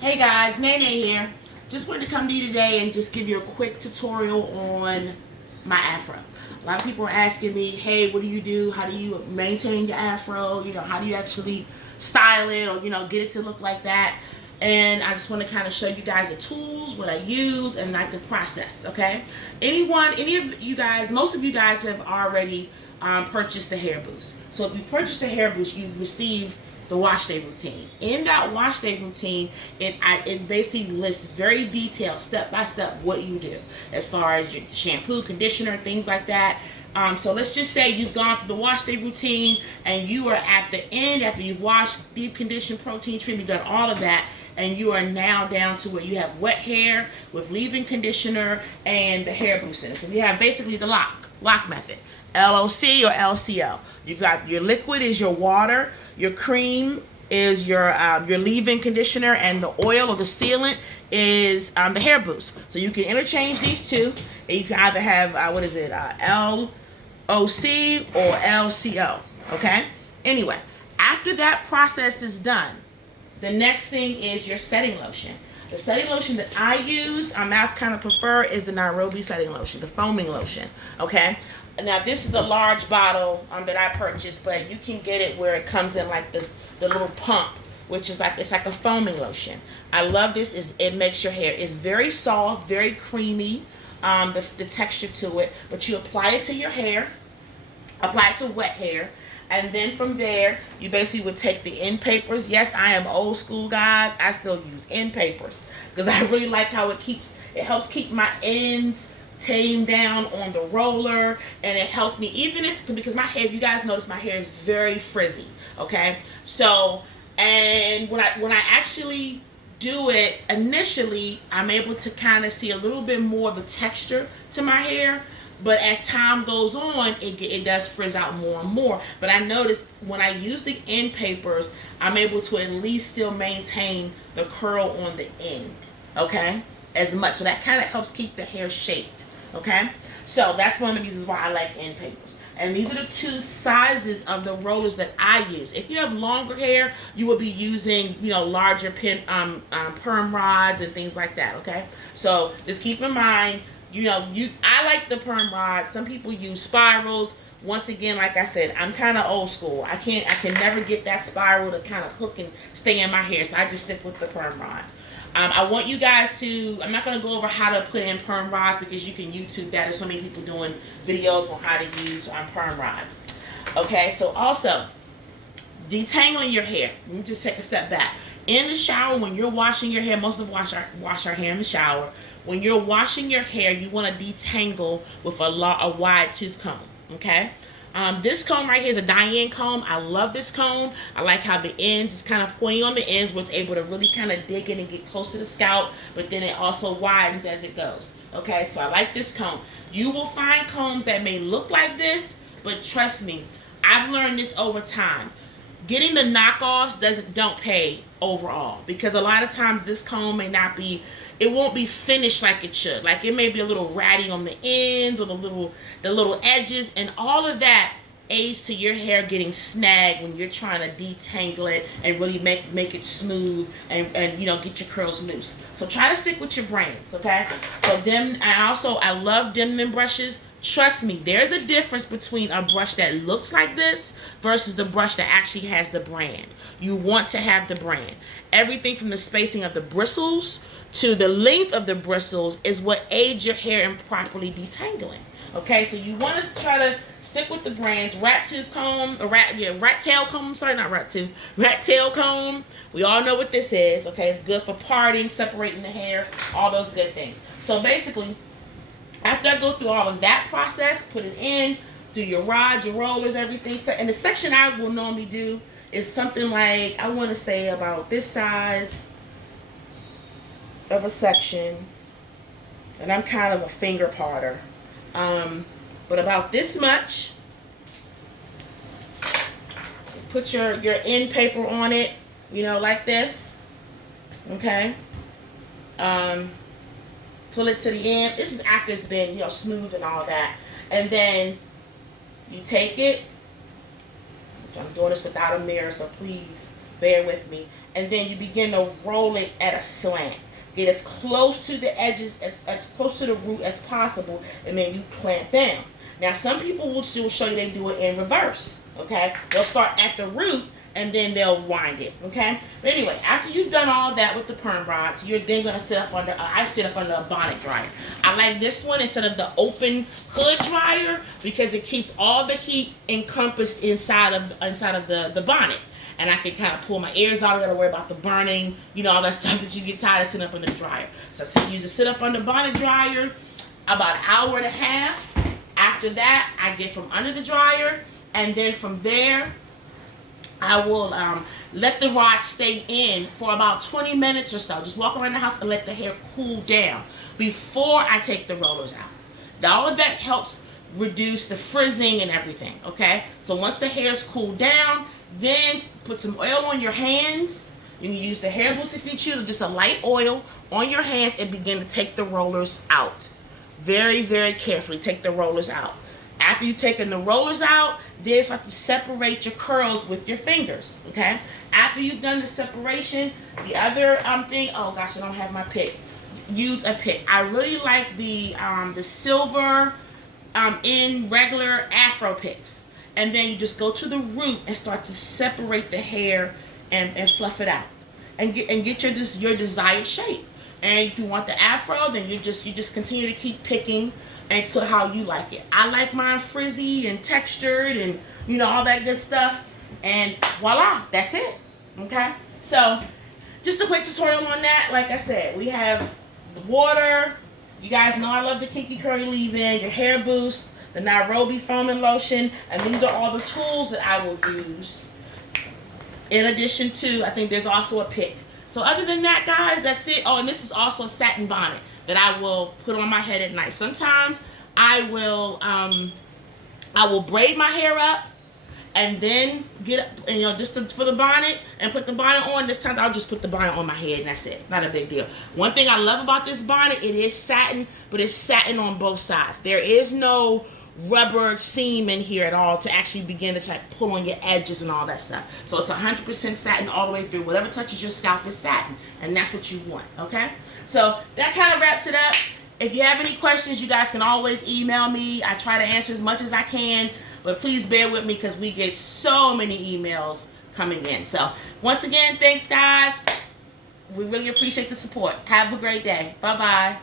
Hey guys, Nae Nae here. Just wanted to come to you today and just give you a quick tutorial on my afro. A lot of people are asking me, hey, what do you do? How do you maintain your afro? You know, how do you actually style it or, get it to look like that? And I just want to kind of show you guys the tools, what I use, and like the process, okay? Any of you guys, most of you guys have already purchased the hair boost. So if you've purchased the hair boost, you've received the wash day routine. In that wash day routine, it basically lists very detailed, step by step, what you do as far as your shampoo, conditioner, things like that. So let's just say you've gone through the wash day routine and you are at the end after you've washed, deep condition, protein treatment, done all of that, and you are now down to where you have wet hair with leave-in conditioner and the hair boost in it. So you have basically the lock method, LOC or LCO. You've got your liquid is your water, your cream is your leave-in conditioner, and the oil or the sealant is the hair boost. So you can interchange these two. And you can either have LOC or LCO. Okay. Anyway, after that process is done, the next thing is your setting lotion. The setting lotion that I use, I kind of prefer, is the Nairobi setting lotion, the foaming lotion. Okay. Now this is a large bottle that I purchased, but you can get it where it comes in like this, the little pump, which is it's like a foaming lotion. I love this. It makes your hair, it's very soft, very creamy, the texture to it. But you apply it to your hair, apply it to wet hair, and then from there you basically would take the end papers. Yes, I am old school, guys. I still use end papers because I really like how it helps keep my ends tame down on the roller, and it helps me because my hair, if you guys notice, my hair is very frizzy. Okay, so and when I actually do it initially, I'm able to kind of see a little bit more of the texture to my hair. But as time goes on, it does frizz out more and more. But I noticed when I use the end papers, I'm able to at least still maintain the curl on the end, okay, as much. So that kind of helps keep the hair shaped, okay? So that's one of the reasons why I like end papers. And these are the two sizes of the rollers that I use. If you have longer hair, you will be using, larger perm rods and things like that, okay? So just keep in mind, I like the perm rods. Some people use spirals. Once again, like I said, I'm kind of old school. I can never get that spiral to kind of hook and stay in my hair, so I just stick with the perm rods. I want you guys to, I'm not going to go over how to put in perm rods because you can YouTube that. There's so many people doing videos on how to use perm rods. Okay, so also, detangling your hair. Let me just take a step back. In the shower, when you're washing your hair, most of us wash our hair in the shower. When you're washing your hair, you want to detangle with a wide tooth comb, okay? This comb right here is a Dianne Comb. I love this comb. I like how the ends is kind of pointy on the ends where it's able to really kind of dig in and get close to the scalp, but then it also widens as it goes, okay? So I like this comb. You will find combs that may look like this, but trust me, I've learned this over time. Getting the knockoffs don't pay overall, because a lot of times this comb it won't be finished like it should. Like it may be a little ratty on the ends or the little edges, and all of that aids to your hair getting snagged when you're trying to detangle it and really make it smooth and get your curls loose. So try to stick with your brands, okay? So I love Demlin brushes. Trust me, there's a difference between a brush that looks like this versus the brush that actually has the brand. You want to have the brand. Everything from the spacing of the bristles to the length of the bristles is what aids your hair in properly detangling. Okay, so you want to try to stick with the brands. Rat tail comb. Sorry, not rat tooth. Rat tail comb. We all know what this is. Okay, it's good for parting, separating the hair, all those good things. So basically, after I go through all of that process, put it in, do your rods, your rollers, everything. And the section I will normally do is something like, I want to say about this size of a section. And I'm kind of a finger parter. But about this much. Put your end paper on it, like this. Okay. Pull it to the end. This is after it's been, smooth and all that. And then you take it. I'm doing this without a mirror, so please bear with me. and then you begin to roll it at a slant. Get as close to the edges, as close to the root as possible, and then you clamp down. Now, some people will still show you they do it in reverse, okay? They'll start at the root, and then they'll wind it, okay? But anyway, after you've done all that with the perm rods, you're then going to sit up under, I sit up under a bonnet dryer. I like this one instead of the open hood dryer because it keeps all the heat encompassed inside of the bonnet. And I can kind of pull my ears out. I don't got to worry about the burning, you know, all that stuff that you get tired of sitting up in the dryer. So you just sit up on the bonnet dryer about an hour and a half. After that, I get from under the dryer. And then from there, I will let the rod stay in for about 20 minutes or so. Just walk around the house and let the hair cool down before I take the rollers out. Now, all of that helps reduce the frizzing and everything, okay? So once the hair's cooled down, then put some oil on your hands. You can use the hair boost if you choose, or just a light oil on your hands and begin to take the rollers out. Very, very carefully take the rollers out. After you've taken the rollers out, then start to separate your curls with your fingers, okay? After you've done the separation, the other thing, oh gosh, I don't have my pick. Use a pick. I really like the silver in regular Afro picks. And then you just go to the root and start to separate the hair and fluff it out. And get your desired shape. And if you want the Afro, then you just continue to keep picking until how you like it. I like mine frizzy and textured and, you know, all that good stuff. And voila, that's it. Okay? So, just a quick tutorial on that. Like I said, we have the water. You guys know I love the Kinky Curly leave-in, your hair boost, the Nairobi foam and lotion, and these are all the tools that I will use. In addition to, I think there's also a pick. So other than that, guys, that's it. Oh, and this is also a satin bonnet that I will put on my head at night. Sometimes I will braid my hair up and then get up, and, you know, just for the bonnet and put the bonnet on. This time I'll just put the bonnet on my head and that's it. Not a big deal. One thing I love about this bonnet, it is satin, but it's satin on both sides. There is no rubber seam in here at all to actually begin to pull on your edges and all that stuff. So it's 100% satin all the way through. Whatever touches your scalp is satin, and that's what you want, okay? So that kind of wraps it up. If you have any questions, you guys can always email me. I try to answer as much as I can, but please bear with me because we get so many emails coming in. So once again, thanks guys. We really appreciate the support. Have a great day. Bye-bye.